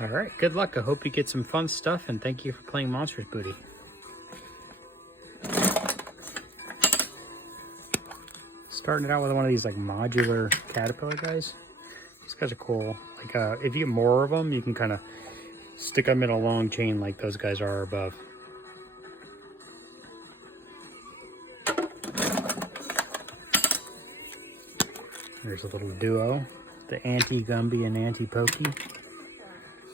Alright, good luck. I hope you get some fun stuff, and thank you for playing Monsters Booty. Starting it out with one of these like modular caterpillar guys. These guys are cool. Like if you get more of them, you can kind of stick them in a long chain like those guys are above. There's a little duo, the anti-Gumby and anti-Pokey.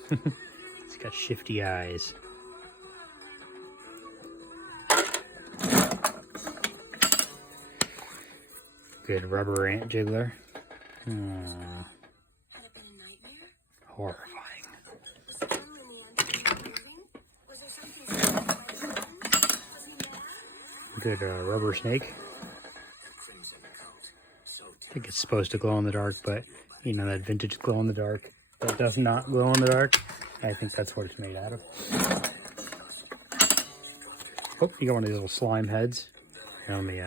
He's got shifty eyes. Good rubber ant jiggler. Horrifying. Good rubber snake. I think it's supposed to glow in the dark, but you know that vintage glow in the dark that does not glow in the dark. I think that's what it's made out of. Oh, you got one of these little slime heads. Here, let me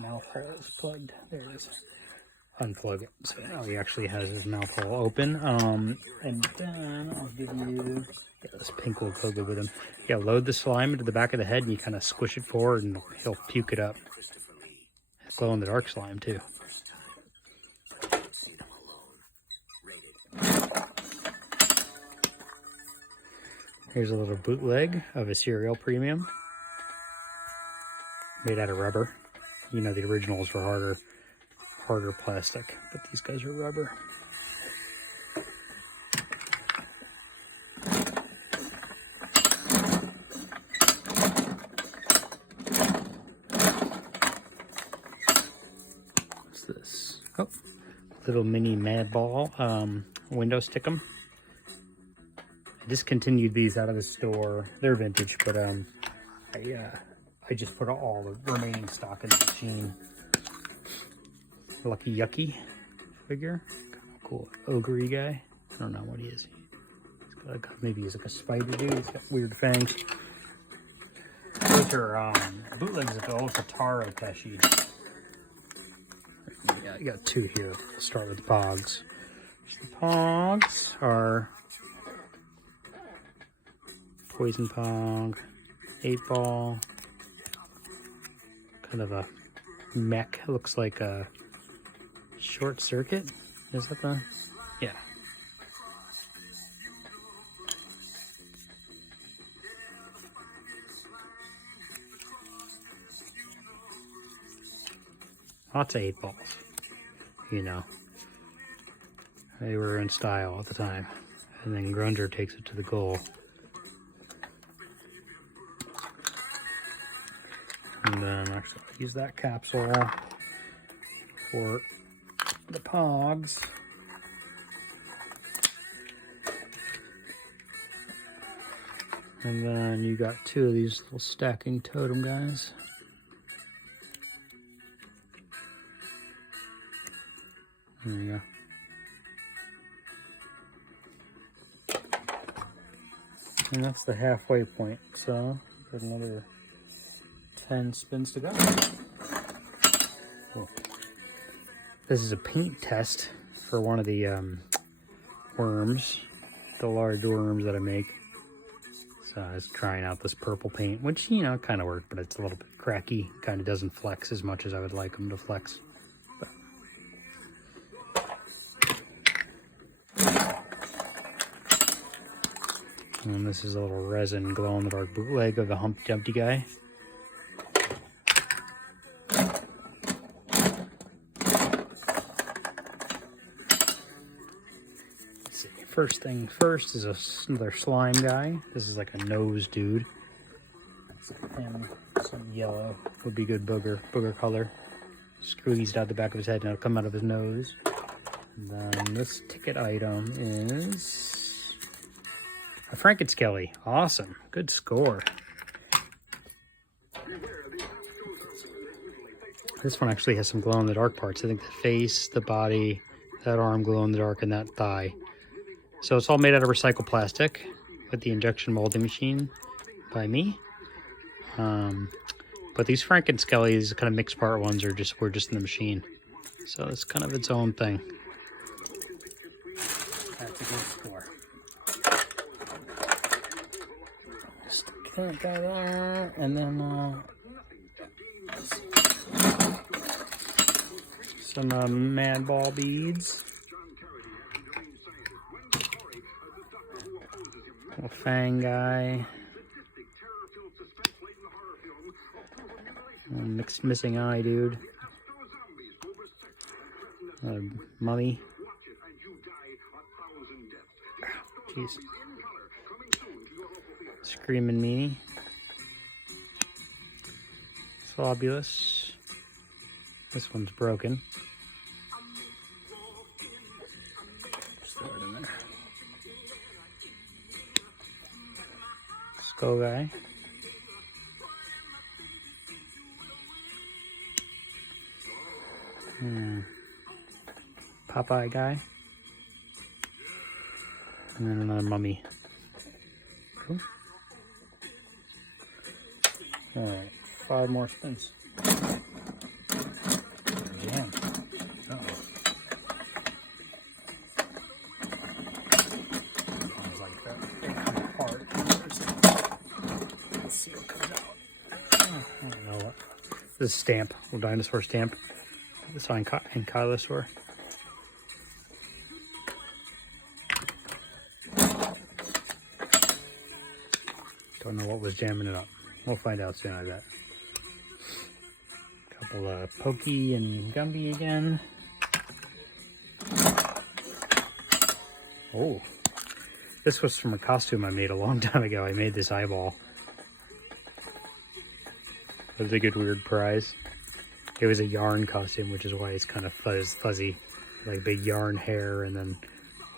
mouth hole is plugged. There it is. Unplug it. So now he actually has his mouth hole open. And then I'll give you, yeah, this pink will go good with him. Yeah, load the slime into the back of the head and you kind of squish it forward and he'll puke it up. Glow in the dark slime too. Here's a little bootleg of a cereal premium. Made out of rubber. You know the originals were harder plastic, but these guys are rubber. What's this? Oh, little mini Mad Ball window stickum. I discontinued these out of the store. They're vintage, but I just put all the remaining stock in the machine. Lucky Yucky figure. Kind of cool. Ogre guy. I don't know what he is. He's got maybe he's like a spider dude. He's got weird fangs. Those are bootlegs of the old Taro Teshi. Yeah, I got two here. We'll start with the Pogs. The Pogs are Poison Pog, 8-Ball, kind of a mech, looks like a Short Circuit. Is that the, yeah. Lots of 8-Balls, you know. They were in style at the time. And then Grunger takes it to the goal. And then actually use that capsule for the Pogs. And then you got two of these little stacking totem guys. There you go. And that's the halfway point, so got another 10 spins to go. Cool. This is a paint test for one of the worms, the large worms that I make. So I was trying out this purple paint, which, you know, kind of worked, but it's a little bit cracky. Kind of doesn't flex as much as I would like them to flex. But and this is a little resin glow-in-the-dark bootleg of a Humpty Dumpty guy. First thing first is another slime guy. This is like a nose dude. And some yellow would be good booger color. Squeezed out the back of his head and it'll come out of his nose. And then this ticket item is a Frankenskelly. Awesome. Good score. This one actually has some glow in the dark parts. I think the face, the body, that arm glow in the dark, and that thigh. So it's all made out of recycled plastic with the injection molding machine by me. But these Frankenskelly, these kind of mixed part ones, were just in the machine. So it's kind of its own thing. That's a good score. Stick that guy there, and then some mad ball beads. Little fang guy. Missing eye dude. Mummy. Jeez. Screaming me. Fabulous. This one's broken. Just throw it in there. Skull guy. Popeye guy. And then another mummy. Cool. Alright, 5 more spins. Jam. Uh-oh. Sounds like that. They come apart. Let's see what comes out. Oh, I don't know what. This is stamp. Little dinosaur stamp. The sign Ankylosaur. Don't know what was jamming it up. We'll find out soon, I bet. Couple of Pokey and Gumby again. Oh, this was from a costume I made a long time ago. I made this eyeball. It was a good weird prize. It was a yarn costume, which is why it's kind of fuzzy. Like big yarn hair and then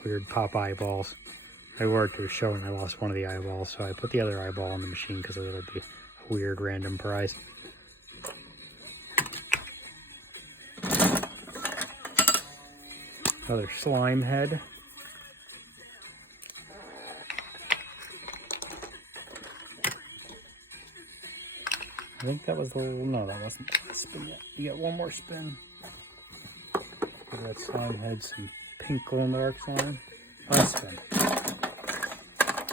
weird pop eyeballs. I wore it to a show and I lost one of the eyeballs, so I put the other eyeball on the machine because I thought it would be a weird random prize. Another slime head. I think that was the, no, that wasn't the last spin yet. You got one more spin. Give that slime head some pink glow-in-the-dark slime. Last spin.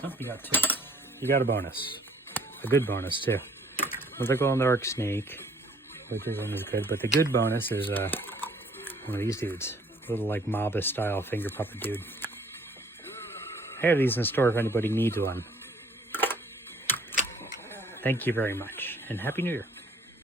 Oh, you got 2. You got a bonus. A good bonus, too. Another glow-in-the-dark snake, which isn't as good, but the good bonus is one of these dudes. A little, like, Mobus-style finger puppet dude. I have these in store if anybody needs one. Thank you very much, and Happy New Year.